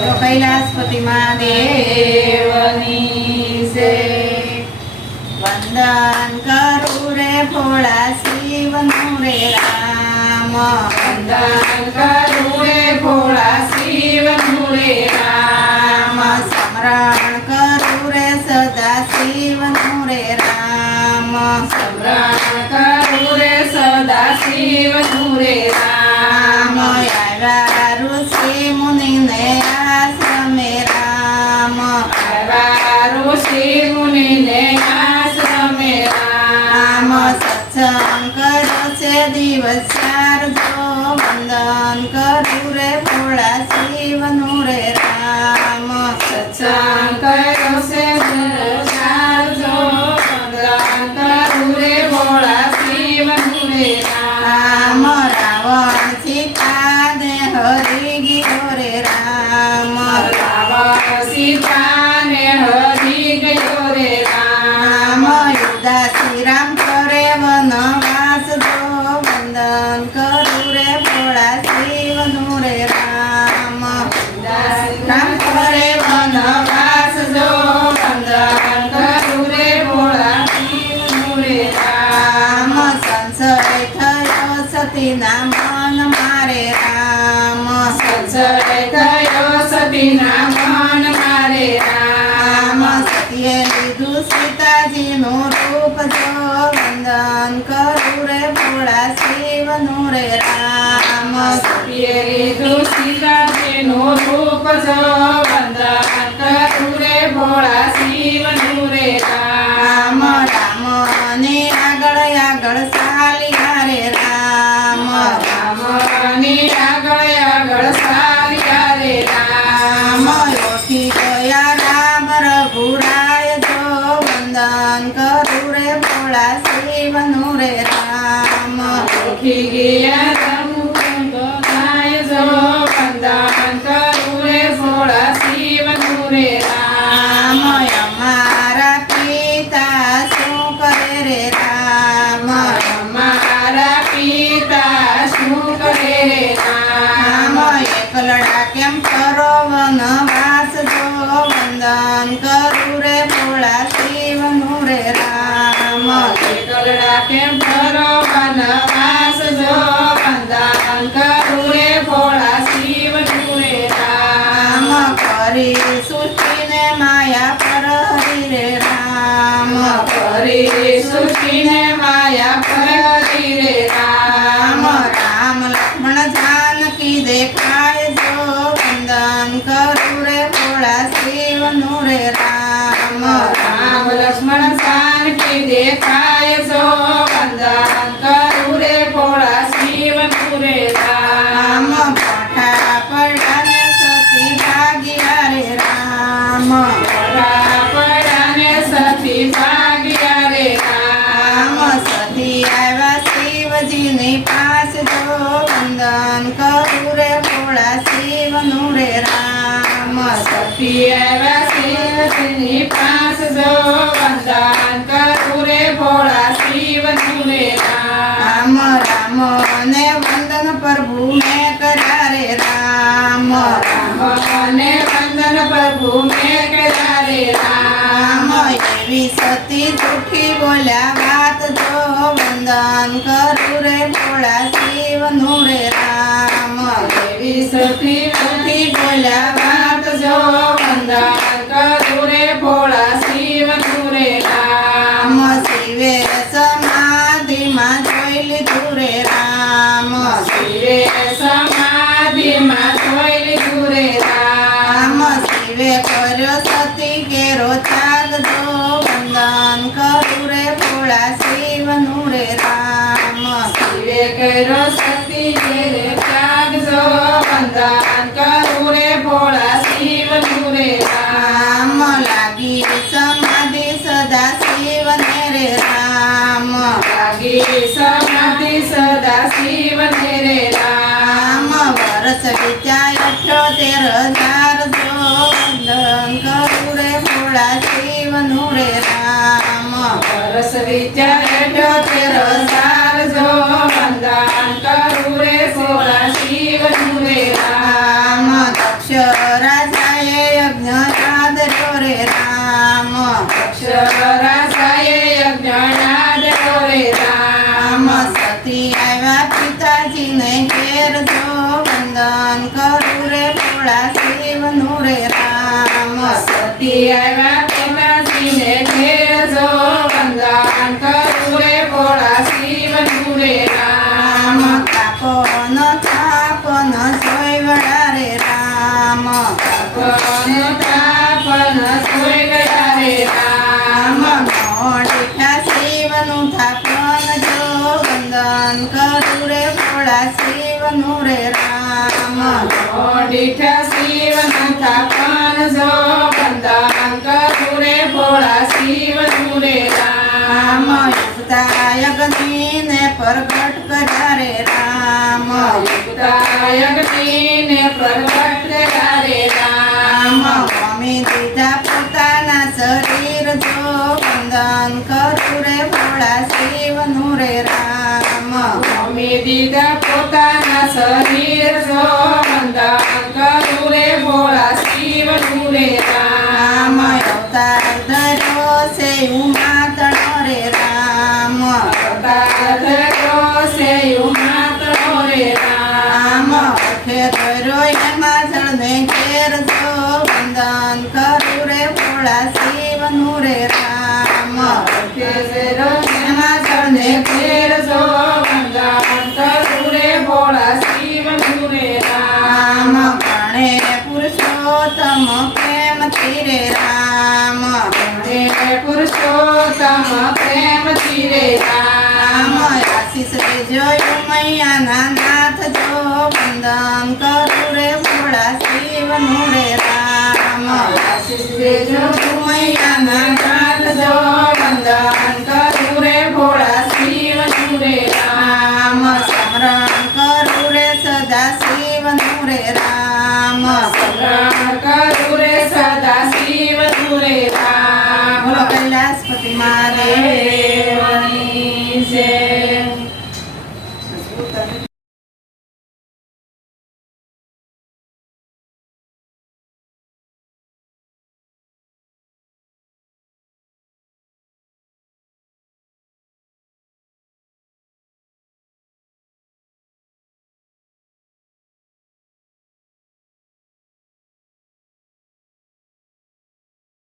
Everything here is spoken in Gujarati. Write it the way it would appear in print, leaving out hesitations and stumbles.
તો કૈલાસપતિ મહાદેવની છે. વંદન કરું રે ભોળા શિવનું રે રામ. વંદન કરું રે ભોળા શિવનું રે રામ. સ્મરણ કરું રે સદા શિવનું રે રામ. સ્મરણ કરું રે સદા શિવનું રે રામ. આવ્યા ઋષિ મુનિને આશ્રમે રામ. આવ્યા ઋષિ મુનિને આશ્રમે રામ. સત્સંગ કર્યો છે દિવસ ચાર જો. વંદન કરું રે ભોળા શિવનું રે રામ. સત્સંગ કર્યો છે ચારજો. વંદન કરું રે ભોળા શિવનું રે રામ. રાવણ સીતા ને હરી ગયો રે રામ. રાવણ સીતાને હરી ગયો રે રામ. યુદ્ધા શ્રી રામ કરે વનવાસ જો. વંદન કરું રે ભોળા શિવનું રે રામ. રામ કરે વનવાસ જો. વંદન કરું રે ભોળા શિવનું રે રામ. સંશય થયો સતીના મન મારે રામ. સંશય થયો સતીના મન મારે રામ. સતીએ લીધું સીતાજીનું રૂપ જો. વંદન કરું રે ભોળા શિવનું રે રામ. સતીએ લીધું સીતાજીનું રૂપ જો. વંદન કરું રે ભોળા શિવનું રે રામ. રામની આગળ આગળ ચાલ્યા રે રામ. રામની આગળ આગળ ચાલ્યા રે રામ. ઓઠી ગયા રામ રઘુરાય જો. વંદન કરું રે ભોળા શિવનું રે રામ. ઓળખી ગયા રઘુરાય જો. વંદન કરું રે ભોળા શિવનું રે રામ. અમારા પિતા શું કરે રે રામ. અમારા પિતા શું કરે રે રામ. એકલડા કેમ કરો વનવાસ જો. વંદન કરું રે ભોળા શિવનું રે રામ. એકલડા કેમ કરો વનવાસ જો. વંદન કરું રે ભોળા શિવનું રે રામ. કરી સૃષ્ટિને માયા પર હરી રે રામ. કરી સૃષ્ટિને માયા કરી રે રામ. રામ લક્ષ્મણ જાનકી દેખાય જો. વંદન કરું રે ભોળા શિવનું રે રામ. રામ લક્ષ્મણ જાનકી દેખાય જો. વંદન કરું રે ભોળા શિવનું રે રામ. પઠા પડાને સતી ભાગ્યા રે રામ. પડાને સતી ભાગ્યા રે રામ. સતી આવ્યા શિવજીની પાસ જો. વંદન કરું રે ભોળા શિવનું રે રામ. સતી આવ્યા શિવજીની પાસ જો. વંદન કરું રે ભોળા શિવનું રે રામ. રામ ને વંદન પ્રભુ ને કર્યા રે રામ. રામને વંદન પ્રભુ મેં કર્યા રે રામ. એવી સતી જૂઠી બોલ્યા વાત જો. વંદન કરું રે ભોળા શિવનું રે રામ. એવી સતી જૂઠી બોલ્યા વાત જો. વંદન કરું રે ભોળા શિવનું રે રામ. શિવે સમાધિમાં જોઈ લીધું રે રામ. શિવે સમાધિમાં જોઈ લીધું રે રામ. શિવે કર્યો સતી કેરો ત્યાગ જો. વંદન કરું રે ભોળા શિવનું રે રામ. શિવે કર્યો સતી ઘેરે ત્યાગ જો. વંદન કરું રે ભોળા શિવનું રે રામ. લાગી સમાધિ સદા શિવને રે રામ. લાગી સમાધિ સદા શિવને રે રામ. વર્ષ વીત્યા 78,000 જો. વંદન કરું રે ભોળા શિવનું રે રામ. વર્ષ વીત્યા 78,000 જો. વંદન કરું રે ભોળા શિવનું રે રામ. દક્ષ રાજ રાસાએ યજ્ઞનાદ કરે રામ સતી આવ્યા પિતાજીને ઘેર જો વંદન કરું રે ભોળા શિવનું રે રામ સતી આવ્યા પિતાજીને ઘેર જો વંદન કરું રે ભોળા શિવનું રે રામ તાપન તાપન સોયવડા રે રામ તાપન સોઈ ગયા રે રામ મોઢા શિવનું થાપન જો વંદન કરું રે ભોળા શિવનું રે રામ ડીઠા શિવના થાપન જો વંદન કરું રે ભોળા શિવનું રે રામ યુક્તાયગ્નિને પ્રગટ કર્યા રે રામ યુક્તાયગ્નિને પ્રગટ કર્યા રે રામ મમ્મી દીધા પોતાના શરીર જો વંદન કરું રે ભોળા શિવનું રે રામ મમ્મી દીધા પોતાના શરીર જો વંદન કરું રે ભોળા શિવનું રે રામ અવતાર ધર્યો છે ઉમાતણો રે રામ ધર્યો છે ઉમાતણો રે રામ અખે ધર્યો એમાં જળને ઘેર જો વંદન કરું રે ભોળા શિવનું રે રામ એમાં જળને ઘેર જો વંદન કરું રે ભોળા શિવનું રે રામ ગણે પુરુષોત્તમ પ્રેમથી રે રામ હે પુરુષોત્તમ પ્રેમથી રે રામ આશીષ દેજો મૈયાના નાથ જો વંદન કરું રે ભોળા શિવનું રે રામ આશીષ દેજો મૈયાના નાથ જો વંદન કરું રે ભોળા શિવનું રે રામ સ્મરણ કરું રે સદા શિવનું રે